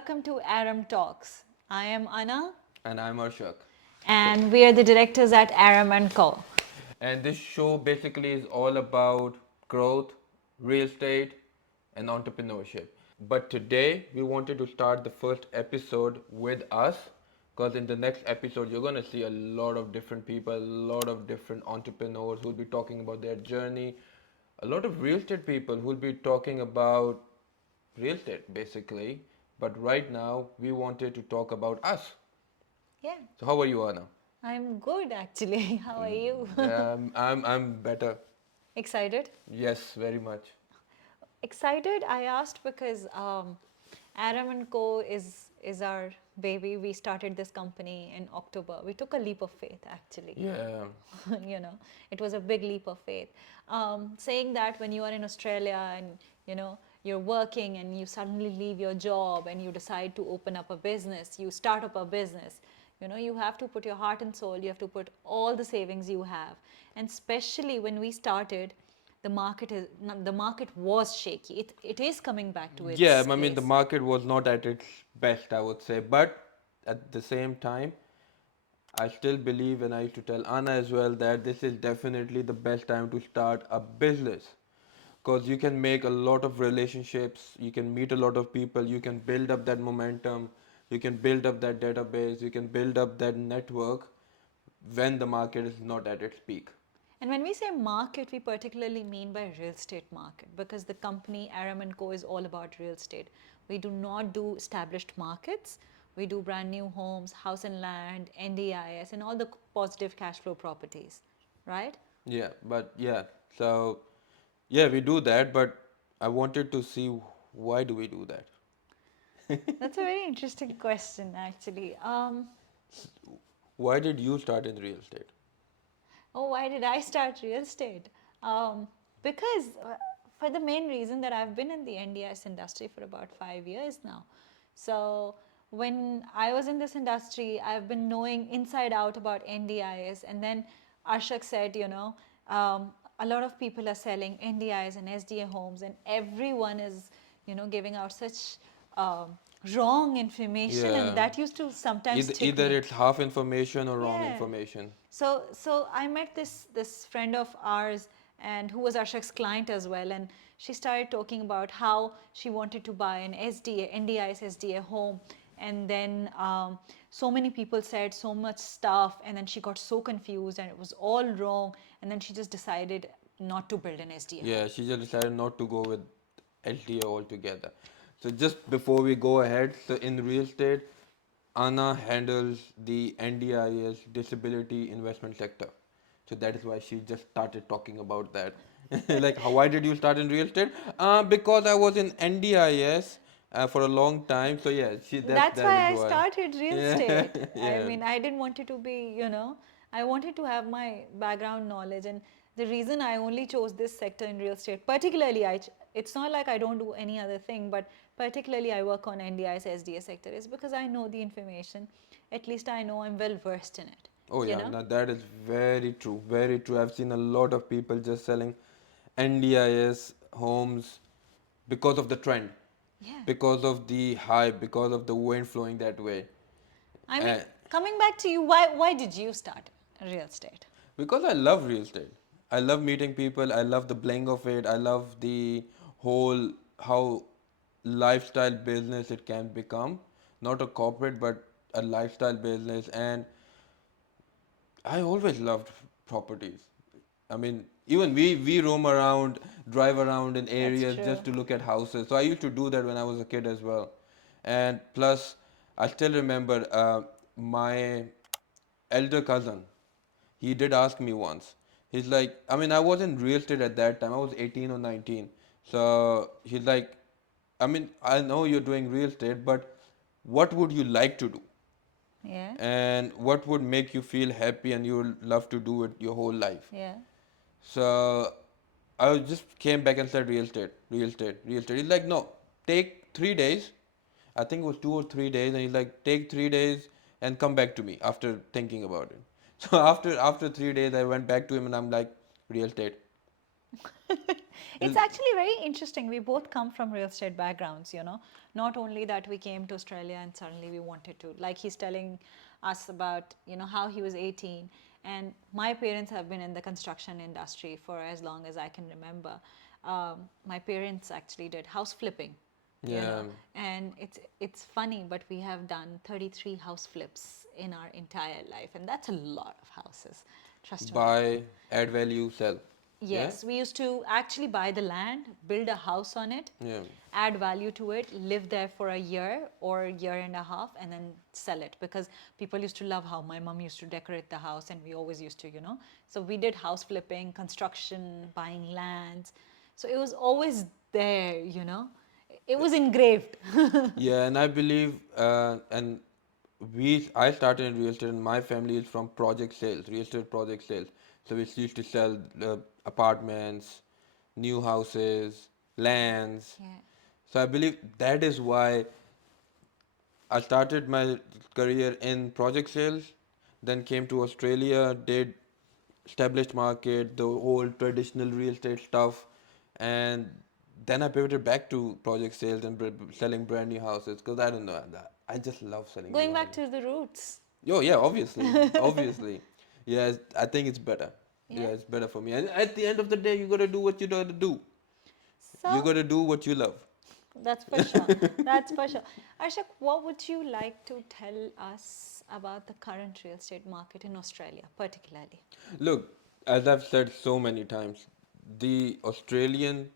welcome to Arum Talks. I am Anna, And I'm Arshak. and we are the directors at Arum Co. And this show basically is all about growth, real estate, and entrepreneurship. But today we wanted to start the first episode with us because in the next episode you're going to see a lot of different people, a lot of different entrepreneurs who'll be talking about their journey, a lot of real estate people who'll be talking about real estate basically. But right now we wanted to talk about us. Yeah, So how are you, Anna? I'm good actually. How are you? I'm better. Excited? Yes, very much. Excited? I asked because Arum Co. is our baby. We started this company in October. We took a leap of faith actually. Yeah. you know, it was a big leap of faith. Saying that when you are in Australia and you're working and you suddenly leave your job and you decide to open up a business, you start up a business. You have to put your heart and soul. You have to put all the savings you have, and especially when we started, the market was shaky. It is coming back to Yeah, its I mean, the place. market was not at its best, I would say. But at the same time, I still believe, and I used to tell Anna as well, that this is definitely the best time to start a business. Because you can make a lot of relationships, you can meet a lot of people, you can build up that momentum, you can build up that database, you can build up that network when the market is not at its peak. And when we say market, we particularly mean by real estate market, because the company Arum & Co is all about real estate. We do not do established markets. We do brand new homes, house and land, NDIS, and all the positive cash flow properties, right? Yeah, so yeah, we do that, but I wanted to see why do we do that? That's a very interesting question, actually. Why did you start in real estate? Oh, why did I start real estate? Um, because for the main reason that I've been in the NDIS industry for about 5 years now. So when I was in this industry, I've been knowing inside out about NDIS. And then Arshak said, a lot of people are selling NDIS and SDA homes, and everyone is, giving out such um, wrong information, and Yeah, that used to sometimes tick either me. it's half information or wrong Yeah. information. So I met this friend of ours, and who was Arshak's client as well, and she started talking about how she wanted to buy an SDA, NDIS SDA home, and then so many people said so much stuff, and then she got so confused, and it was all wrong, and then she just decided not to build an SDA home. Yeah, she just decided not to go with LTA altogether. So just before we go ahead, so in real estate, Anna handles the NDIS disability investment sector. So that is why she just started talking about that. Like, why did you start in real estate? Because I was in NDIS for a long time. So yeah, That's that is why I why. started real Yeah, estate. I yeah. mean, I didn't want it to be, I wanted to have my background knowledge. And the reason I only chose this sector in real estate, particularly, it's not like I don't do any other thing, but particularly I work on NDIS, SDA sector, is because I know the information. At least I know I'm well versed in it, Oh you yeah, know? now that is very true, very true. I've seen a lot of people just selling NDIS homes because of the trend, Yeah. because of the hype, because of the wind flowing that way. I mean, And coming back to you, why did you start real estate? because I love real estate. I love meeting people. I love the bling of it. I love the whole how lifestyle business it can become. Not a corporate, but a lifestyle business. And I always loved properties. I mean, even we roam around, drive around in That's areas true. just to look at houses. So I used to do that when I was a kid as well. And plus, I still remember my elder cousin. He did ask me once. He's like, I mean, I was in real estate at that time. I was 18 or 19. So he's like, I mean, I know you're doing real estate, but what would you like to do? Yeah. And what would make you feel happy and you would love to do it your whole life? Yeah. So I just came back and said real estate, real estate, real estate. He's like, no, take 3 days. I think it was 2 or 3 days, and he's like, take 3 days and come back to me after thinking about it. So after 3 days, I went back to him and I'm like, real estate. It's actually very interesting. We both come from real estate backgrounds, you know. Not only that we came to Australia and suddenly we wanted to, like he's telling us about, you know, how he was 18. And my parents have been in the construction industry for as long as I can remember. My parents actually did house flipping, you Yeah. know, and it's funny, but we have done 33 house flips in our entire life, and that's a lot of houses. Trust me. Buy, add value, sell. Yeah? Yes, we used to actually buy the land, build a house on it, Yeah. add value to it, live there for a year or a year and a half, and then sell it. Because people used to love how my mom used to decorate the house, and we always used to, you know. So we did house flipping, construction, buying lands. So it was always there, you know. It was engraved. Yeah, and I believe, and I started in real estate, and my family is from project sales, real estate project sales. So we used to sell apartments, new houses, lands. Yeah. So I believe that is why I started my career in project sales, then came to Australia, did established market, the whole traditional real estate stuff, and then I pivoted back to project sales and selling brand new houses because I don't know, I just love selling new Going back houses. to the roots. Oh yeah, obviously, obviously, yeah. I think it's better. Yeah, Yeah. it's better for me. And at the end of the day, you gotta do what you gotta do. You So gotta do what you love. that's for sure. That's for sure. Arshak, what would you like to tell us about the current real estate market in Australia, particularly? Look, as I've said so many times, the Australian,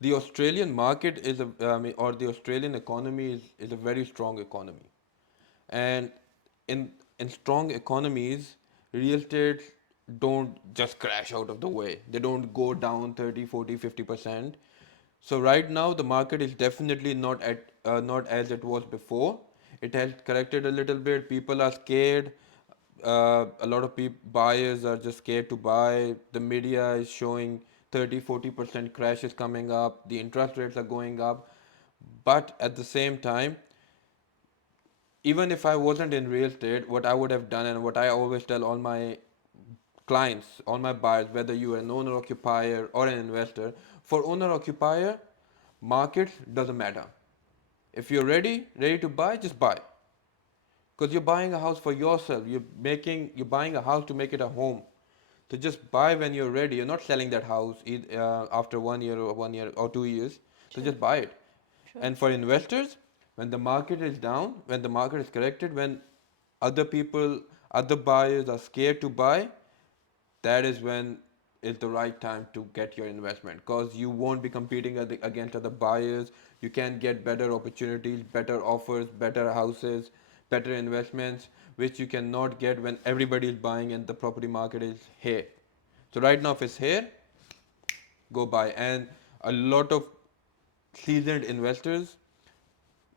the Australian market is or the Australian economy is a very strong economy, and in in strong economies, real estate don't just crash out of the way. They don't go down 30, 40, 50%. So right now the market is definitely not as it was before. It has corrected a little bit. People are scared. A lot of buyers are just scared to buy. The media is showing 30, 40% crashes coming up. The interest rates are going up. But at the same time, even if I wasn't in real estate, what I would have done and what I always tell all my clients, all my buyers, whether you are an owner occupier or an investor, for owner occupier, market doesn't matter. If you're ready to buy, just buy. Because you're buying a house for yourself. You're buying a house to make it a home. So just buy when you're ready. You're not selling that house after 1 year or 2 years. So True, just buy it. true. And for investors, when the market is down, when the market is corrected, when other people, other buyers are scared to buy, that is when is the right time to get your investment because you won't be competing against other buyers. You can get better opportunities, better offers, better houses, better investments, which you cannot get when everybody is buying and the property market is here. So right now, if it's here, go buy. And a lot of seasoned investors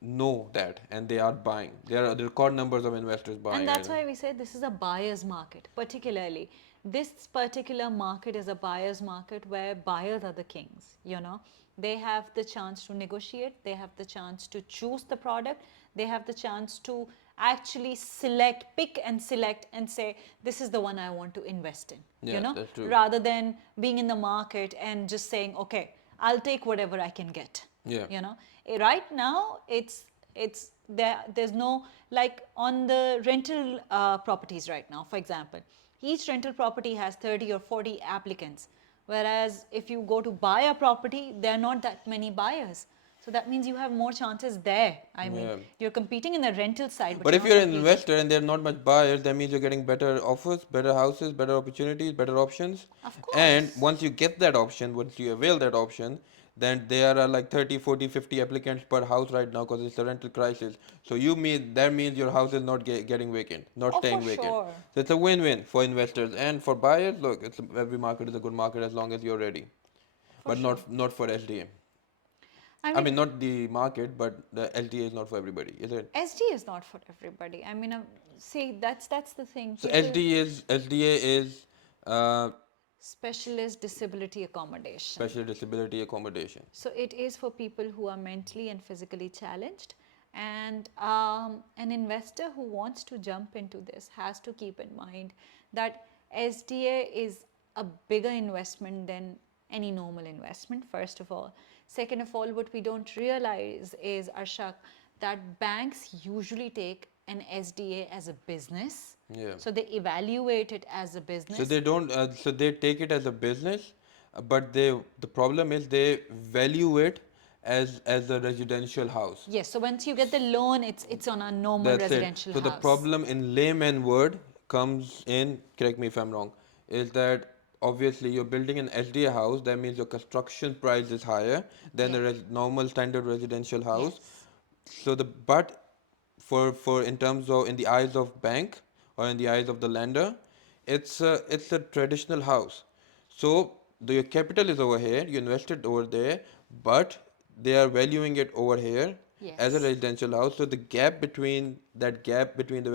know that and they are buying. There are the record numbers of investors And buying right that's now. why we say this is a buyer's market, particularly. This particular market is a buyer's market where buyers are the kings, you know. They have the chance to negotiate, they have the chance to choose the product, they have the chance to actually select, pick and select and say, this is the one I want to invest in, you Yeah, know, that's true. rather than being in the market and just saying, okay, I'll take whatever I can get, Yeah. you know. Right now it's there's no, like on the rental properties right now, for example, each rental property has 30 or 40 applicants, whereas if you go to buy a property there are not that many buyers, so that means you have more chances there. I mean, Yeah. you're competing in the rental side but But you're if not you're an competing. investor and there are not much buyers, that means you're getting better offers, better houses, better opportunities, better options. Of And course. once you get that option, once you avail that option, then there are like 30, 40, 50 applicants per house right now because it's a rental crisis. So that means your house is not getting vacant, not Oh, for staying vacant. sure. So it's a win-win for investors and for buyers. Look, every market is a good market as long as you're ready, For but sure. not for SDA. I I mean, mean, not the market, but the SDA is not for everybody, is it? SD is not for everybody. I mean, see, that's the thing. So People, SDA is specialist disability accommodation. special disability accommodation. So it is for people who are mentally and physically challenged. And an investor who wants to jump into this has to keep in mind that SDA is a bigger investment than any normal investment, first of all. Second of all, what we don't realize is, Arshak, that banks usually take an SDA as a business. Yeah. So they evaluate it as a So business. they don't. So they take it as a business, but the problem is they value it as a residential house. Yes, so once you get the loan, it's on a normal That's it. residential So the house. problem in layman word comes in. Correct me if I'm wrong. Is that obviously you're building an SDA house? That means your construction price is higher than Yeah. a normal standard residential house. Yes. So the but for in terms of in the eyes of bank or in the eyes of the lender, it's a traditional house. So your capital is over here, you invested over there, but they are valuing it over here as a Yes. residential house. So the gap between the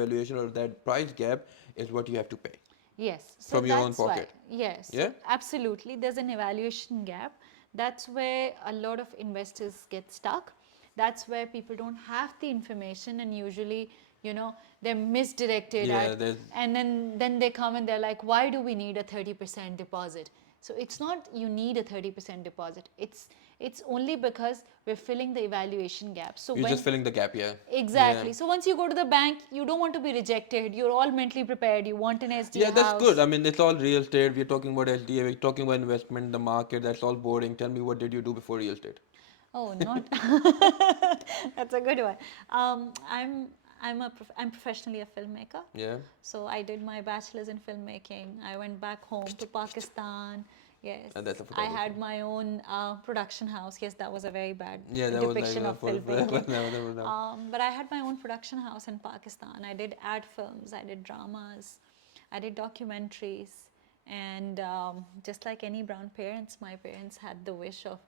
valuation or that price gap is what you have to pay Yes, so from your own that's why. pocket. Yes, Yeah? so absolutely, there's an evaluation gap. That's where a lot of investors get stuck. That's where people don't have the information, and usually, they're misdirected Yeah, at, there's and then they come and they're like, why do we need a 30% deposit? So it's not you need a 30% deposit. It's only because we're filling the evaluation gap. So you're just when filling the gap, yeah. Yeah. exactly. So once you go to the bank, you don't want to be rejected. You're all mentally prepared. You want an SDA Yeah, that's good. house. I mean, it's all real estate. We're talking about SDA, we're talking about investment, the market. That's all boring. Tell me, what did you do before real estate? Oh, not. That's a good one. I'm professionally a filmmaker. Yeah, So I did my bachelor's in filmmaking. I went back home to Pakistan. Yes, and that's a I photographer. had my own production house. Yes, that was a very bad Yeah, that was like depiction of for filmmaking. never know. But I had my own production house in Pakistan. I did ad films. I did dramas. I did documentaries. And just like any brown parents, my parents had the wish of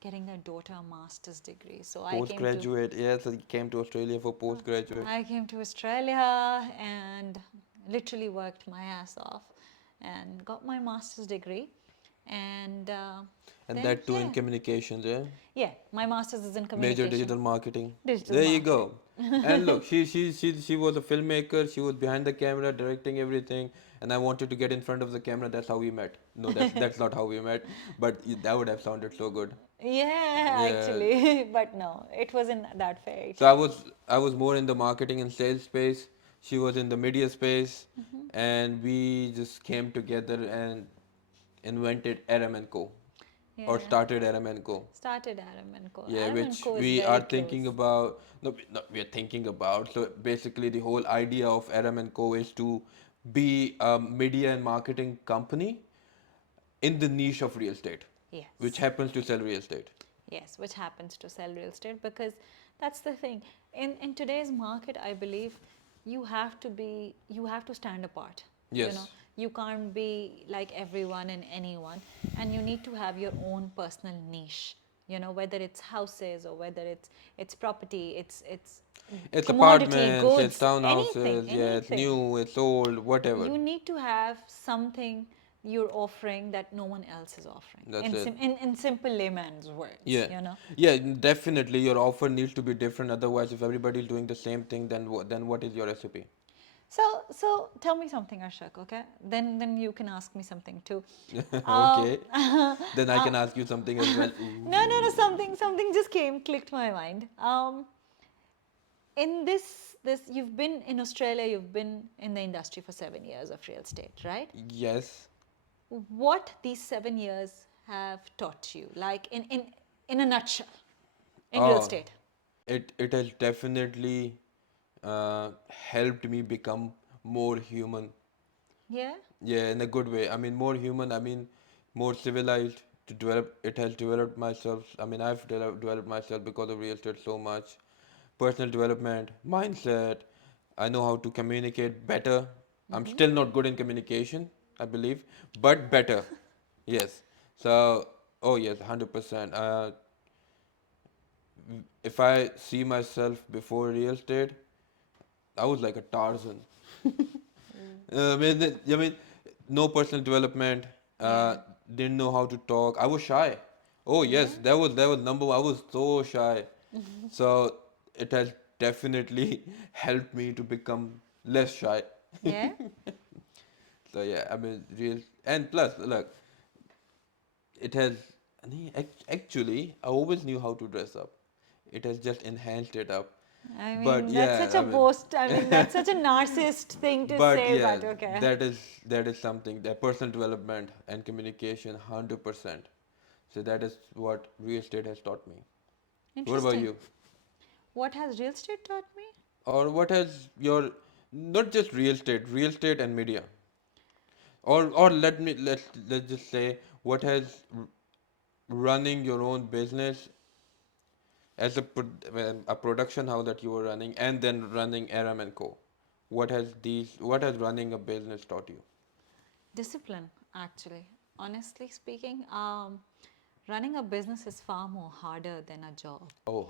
getting their daughter a master's degree. So Postgraduate. Yeah, so you came to Australia for postgraduate, I came to Australia and literally worked my ass off and got my master's degree. And and then, that too in yeah, communications. Yeah, yeah, my master's is in major communication, digital marketing. digital There you marketing. go. And look, she was a filmmaker. She was behind the camera, directing everything. And I wanted to get in front of the camera. That's how we met. No, that's not how we met. But that would have sounded so good. Yeah, Yeah. actually, but no, it wasn't that fairy So tale. I was more in the marketing and sales space. She was in the media space, Hmm. and we just came together and invented Arum and Co. Or Yeah, started Arum and Co. started Arum and Co. Yeah, Arum and which Co is we very are close. thinking about. No, we are thinking about. So basically, the whole idea of Arum and Co. is to be a media and marketing company in the niche of real estate, which Yes. happens to sell real estate. Yes, which happens to sell real estate, because that's the thing. In today's market, I believe you have to stand apart. Yes, You can't be like everyone and anyone, and you need to have your own personal niche. Whether it's houses or whether it's property, it's it's commodity, apartments, it's goods, anything, townhouses. Yeah, it's anything. new, it's old, whatever. You need to have something you're offering that no one else is offering, That's it. in simple layman's words. Yeah, yeah, definitely. Your offer needs to be different. Otherwise, if everybody is doing the same thing, then what is your recipe? So tell me something, Arshak, okay? Then you can ask me something too. um, Okay, then I can ask you something as well. no, Ooh. something just clicked my mind. In this you've been in Australia, you've been in the industry for 7 years of real estate, right? Yes. What these 7 years have taught you, like in a nutshell, in real Oh, estate? it has definitely helped me become more human. Yeah. Yeah, in a good way. I mean, more human. I mean, more civilized. To develop, it has developed myself. I mean, I've developed myself because of real estate so much. Personal development, mindset. I know how to communicate better. I'm Mm-hmm. still not good in communication, I believe, but better. Yes. So, oh yes, 100%. If I see myself before real estate, I was like a Tarzan. I mean, no personal development. Yeah. Didn't know how to talk. I was shy. Oh Yeah. yes, that was number one. I was so shy. So it has definitely helped me to become less shy. Yeah. So yeah, I mean, real and plus, look, it has actually I always knew how to dress up. It has just enhanced it up. I But mean, that's such yeah, a I mean, boast. I mean, that's such a narcissist thing to but say, yeah, but okay. that is something that personal development and communication 100%. So that is what real estate has taught me. What about Interesting. you? What has real estate taught me? Or what has your not just real estate and media. Or let's just say what has running your own business as a production house that you were running and then running Aram and Co. What has running a business taught you? Discipline, actually. Honestly speaking, running a business is far more harder than a job. Oh,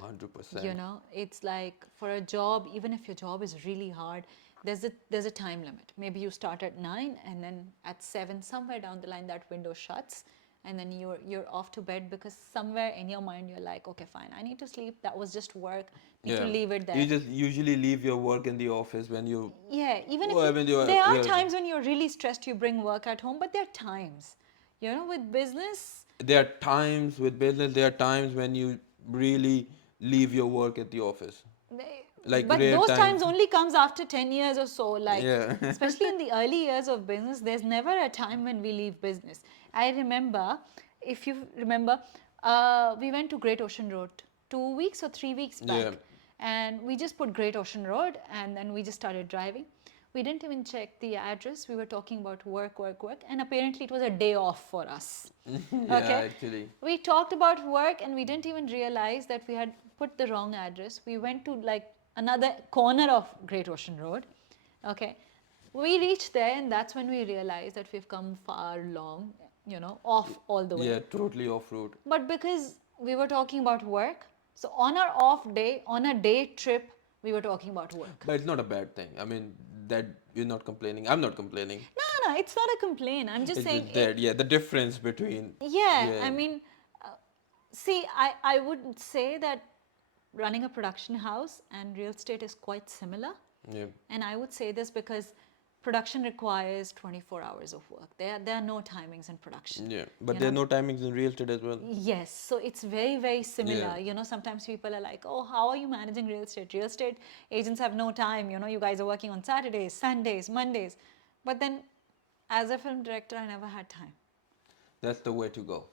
You 100%. know, it's like for a job, even if your job is really hard, there's a time limit. Maybe you start at 9 and then at 7 somewhere down the line that window shuts, and then you're off to bed because somewhere in your mind you're like, okay, fine, I need to sleep, that was just work, need to Yeah. leave it You there. just usually leave your work in the office when you Yeah, even if well, you, when you are there are yeah, times when you're really stressed, you bring work at home, but there are times, you know, with business, there are times with business, there are times when you really leave your work at the office. they, Like but rare those times times. only comes after 10 years or so, like Yeah. especially in the early years of business, there's never a time when we leave business. I remember, if you remember, we went to Great Ocean Road 2 weeks or 3 weeks Yeah. back, and we just put Great Ocean Road and then we just started driving. We didn't even check the address. We were talking about work, work, work, and apparently it was a day off for us. Yeah, Okay, actually. we talked about work and we didn't even realize that we had put the wrong address. We went to like another corner of Great Ocean Road. Okay, we reached there and that's when we realized that we've come far long, you know, off all the Yeah, way. totally off road. But because we were talking about work, so on our off day, on a day trip, we were talking about work. But it's not a bad thing. I mean, that you're not complaining. I'm not complaining. No, no, it's not a complaint. I'm just It's saying just it. that, yeah, the difference between, Yeah, yeah, I mean, uh, see, I would say that running a production house and real estate is quite similar. yeah, And I would say this because production requires 24 hours of work. There are no timings in production. yeah. But You there are know, no timings in real estate as well. yes, so it's very, very Yeah. similar. You know, sometimes people are like, oh, how are you managing real estate? Real estate agents have no time. You know, you guys are working on Saturdays, Sundays, Mondays. But then, as a film director, I never had time. That's the way to go.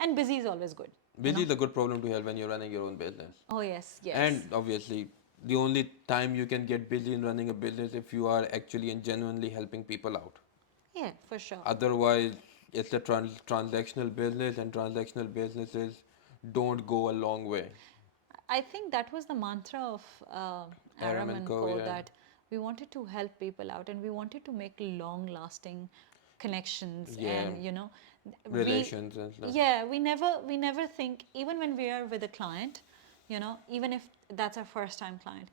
And busy is always good, you Busy know. is a good problem to have when you're running your own business. Oh, yes, And yes. obviously, the only time you can get busy in running a business if you are actually and genuinely helping people out. Yeah, for sure. Otherwise, it's a transactional business, and transactional businesses don't go a long way. I think that was the mantra of Aram Aram and and Co. Co. Yeah, that we wanted to help people out and we wanted to make long-lasting connections. yeah, And you know, we relations and stuff. yeah, we never think, even when we are with a client, you know, even if that's our first time client,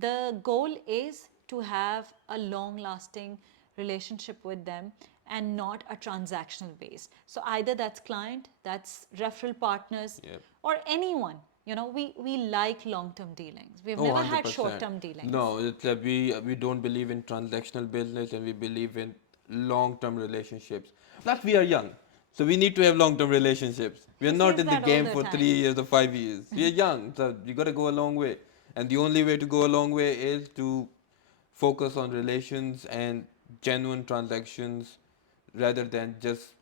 the goal is to have a long-lasting relationship with them and not a transactional base. So either that's client, that's referral partners, Yeah. or anyone. You know, we like long-term dealings. We've Oh, never had 100%. short-term dealings. No, it's we don't believe in transactional business and we believe in long-term relationships. Plus, we are young, so we need to have long-term relationships. We are He not says in the that all game the for time. 3 years or 5 years. We are young, so you got to go a long way. And the only way to go a long way is to focus on relations and genuine transactions rather than just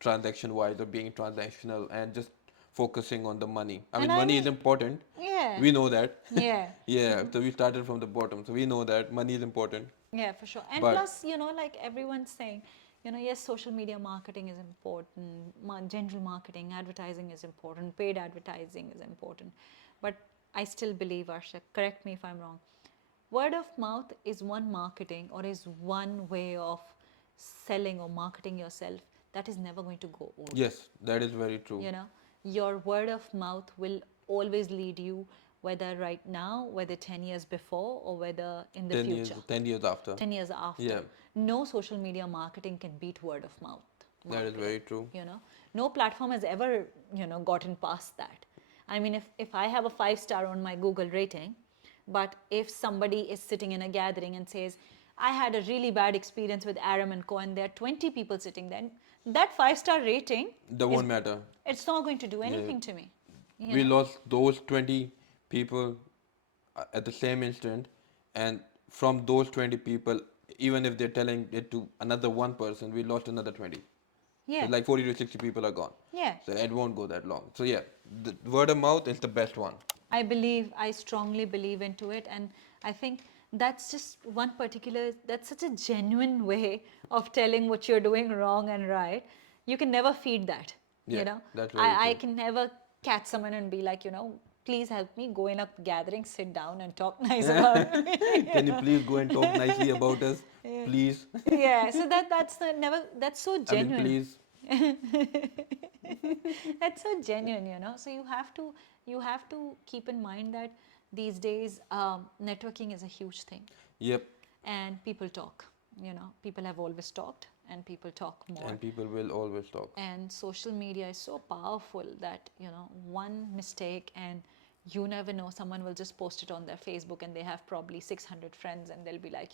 transaction wise or being transactional and just focusing on the money. I And mean, I money is mean, important. yeah, We know that. yeah, Yeah, so we started from the bottom. So we know that money is important. yeah, for sure. And But plus, you know, like everyone's saying, you know, yes, social media marketing is important, general marketing, advertising is important, paid advertising is important. But I still believe, Arsha, correct me if I'm wrong, word of mouth is one marketing or is one way of selling or marketing yourself that is never going to go old. yes, that is very true. You know, your word of mouth will always lead you, whether right now, whether 10 years before, or whether in the 10 years, future, 10 years after. 10 years after. Yeah, No social media marketing can beat word of mouth that is marketing. very true. You know, no platform has ever, you know, gotten past that. I mean, if I have a 5 star on my Google rating, but if somebody is sitting in a gathering and says, I had a really bad experience with Aram and Co, and there are 20 people sitting there, that 5-star rating That is, won't matter. it's not going to do Yeah. anything to me. You We know? lost those 20 people at the same instant, and from those 20 people, even if they're telling it to another one person, we lost another 20. So Yeah. like 40 to 60 people are gone. Yeah. So it won't go that long. So yeah, the word of mouth is the best one. I strongly believe into it. And I think that's just one particular, that's such a genuine way of telling what you're doing wrong and right. You can never feed that, Yeah, you know. that's very I true. can never catch someone and be like, please help me go in a gathering, sit down and talk nice about me. Can you please go and talk nicely about us, Yeah. please? Yeah, so that's so I mean, genuine. please. That's so genuine, so you have to keep in mind that these days networking is a huge thing, Yep. and people talk. People have always talked, and people talk more. And people will always talk. And social media is so powerful that one mistake, and you never know, someone will just post it on their Facebook, and they have probably 600 friends, and they'll be like,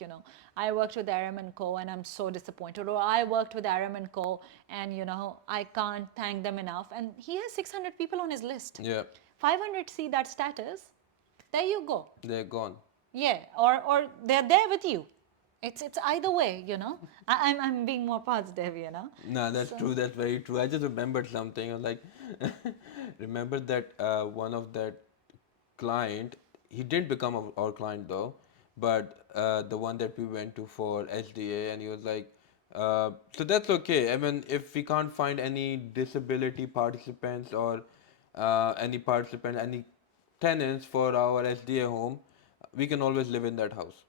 I worked with Arum and Co, and I'm so disappointed, or I worked with Arum and Co, and I can't thank them enough, and he has 600 people on his list. Yeah, 500 see that status, there you go. they're gone. Yeah, or they're there with you. It's either way, I'm being more positive, Nah, that's so true. That's very true. I just remembered something. I was like, remember that one of that client. He didn't become our client though, but the one that we went to for SDA, and he was like, so that's okay. I mean, if we can't find any disability participants or any tenants for our SDA home, we can always live in that house.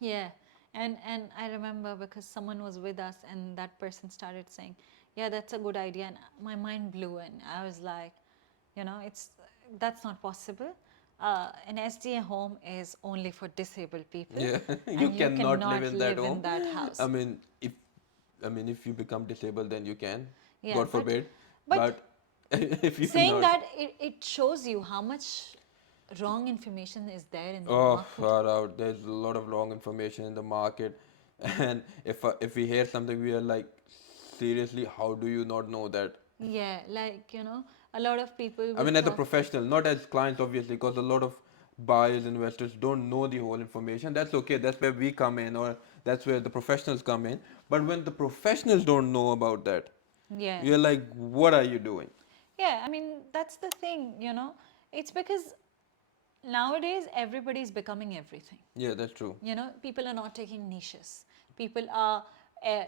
yeah, and I remember because someone was with us, and that person started saying, "Yeah, that's a good idea," and my mind blew, and I was like, it's that's not possible. An SDA home is only for disabled people, Yeah, you and you cannot live cannot in that live home. in that I house. mean, if you become disabled, then you can. Yeah, God forbid. but But if you're saying not, that, it shows you how much wrong information is there in the oh, market. far out. There's a lot of wrong information in the market, and if we hear something, we are like, seriously, how do you not know that? Yeah, like a lot of people I will mean, as a talk. professional, not as clients, obviously, because a lot of buyers, investors don't know the whole information. That's okay. That's where we come in, or that's where the professionals come in. But when the professionals don't know about that, Yeah. you're like, what are you doing? Yeah, I mean, that's the thing, It's because nowadays everybody's becoming everything. Yeah, that's true. People are not taking niches. People are uh,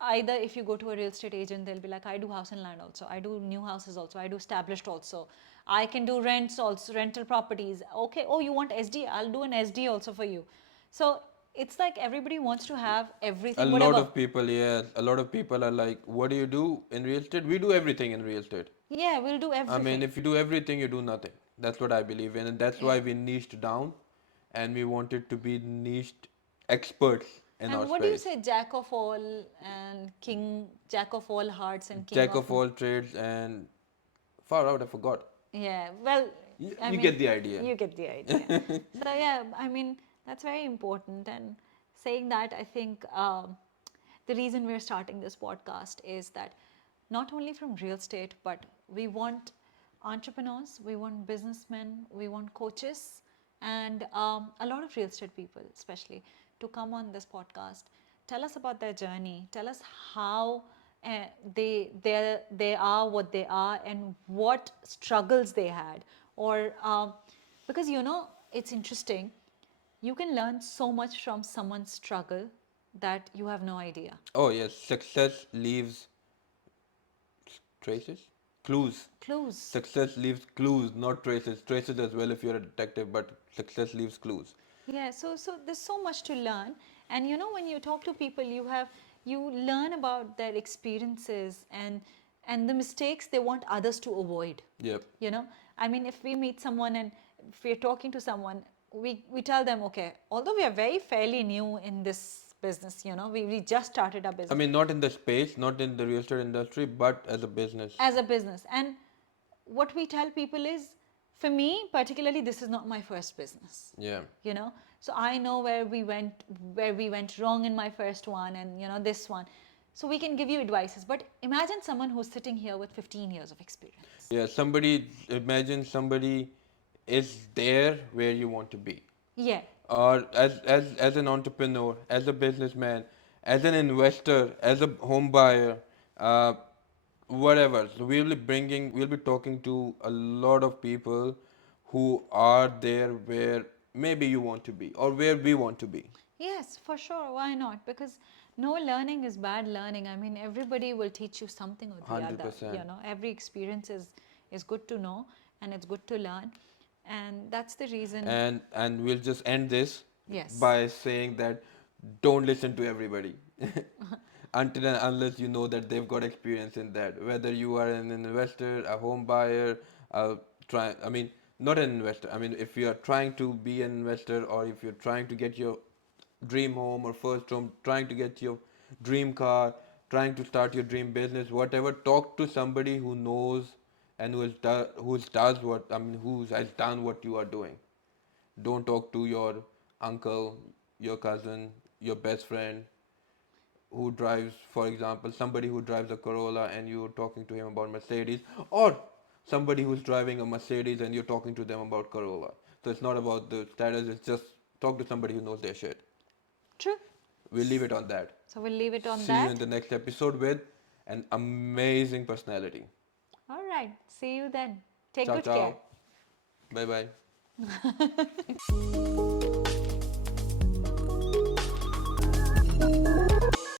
either, if you go to a real estate agent, they'll be like, I do house and land also, I do new houses also, I do established also, I can do rents also, rental properties. Okay, oh, you want SD? I'll do an SD also for you. So it's like everybody wants to have A everything, lot whatever. of people, yes, a lot of people are like, what do you do in real estate? We do everything in real estate. Yeah, we'll do I mean, everything. if you do everything, you do nothing. That's what I believe in, and that's Yeah. why we niched down, and we wanted to be niched experts in our And what do you space. say, jack of all and king, jack of all hearts and king Jack of. of all trades and far out, I forgot. Yeah, well, I You mean, get the idea. you get the idea. So, yeah, I mean, that's very important. And saying that, I think the reason we're starting this podcast is that not only from real estate, but we want entrepreneurs, we want businessmen, we want coaches, and a lot of real estate people, especially, to come on this podcast, tell us about their journey, tell us how they are what they are, and what struggles they had, or because it's interesting, you can learn so much from someone's struggle that you have no idea. Oh yes, success leaves traces, clues. Clues. Success leaves clues, not traces. Traces as well if you're a detective, but success leaves clues. Yeah, so there's so much to learn, and when you talk to people, you learn about their experiences, and the mistakes they want others to avoid. Yep. I mean, if we meet someone and if we're talking to someone, we tell them, okay, although we are very fairly new in this business, we just started our I business mean, not in the space, not in the real estate industry, but as a business. as a business, and what we tell people is, for me particularly, this is not my first business. Yeah. So I know where we went wrong in my first one, and this one. So we can give you advices. But imagine someone who's sitting here with 15 years of experience. Yeah, imagine somebody is there where you want to be. Yeah. Or as an entrepreneur, as a businessman, as an investor, as a home buyer, uh, whatever. So we'll be talking to a lot of people who are there where maybe you want to be or where we want to be. Yes, for sure. Why not? Because no learning is bad learning. I mean, everybody will teach you something or the other. You 100%. know, every experience is good to know and it's good to learn. And that's the reason. And we'll just end this Yes. by saying that don't listen to everybody until and unless you know that they've got experience in that, whether you are an investor, a home buyer, I mean, not an investor, I mean, if you are trying to be an investor, or if you're trying to get your dream home or first home, trying to get your dream car, trying to start your dream business, whatever, talk to somebody who knows and who's does what, I mean, who has done what you are doing. Don't talk to your uncle, your cousin, your best friend who drives, for example, somebody who drives a Corolla and you're talking to him about Mercedes, or somebody who's driving a Mercedes and you're talking to them about Corolla. So it's not about the status, it's just talk to somebody who knows their shit. True. We'll leave it on that. So we'll leave it on See you in that. the next episode with an amazing personality. All right. See you then. Take Ciao, good care. ciao. Bye bye.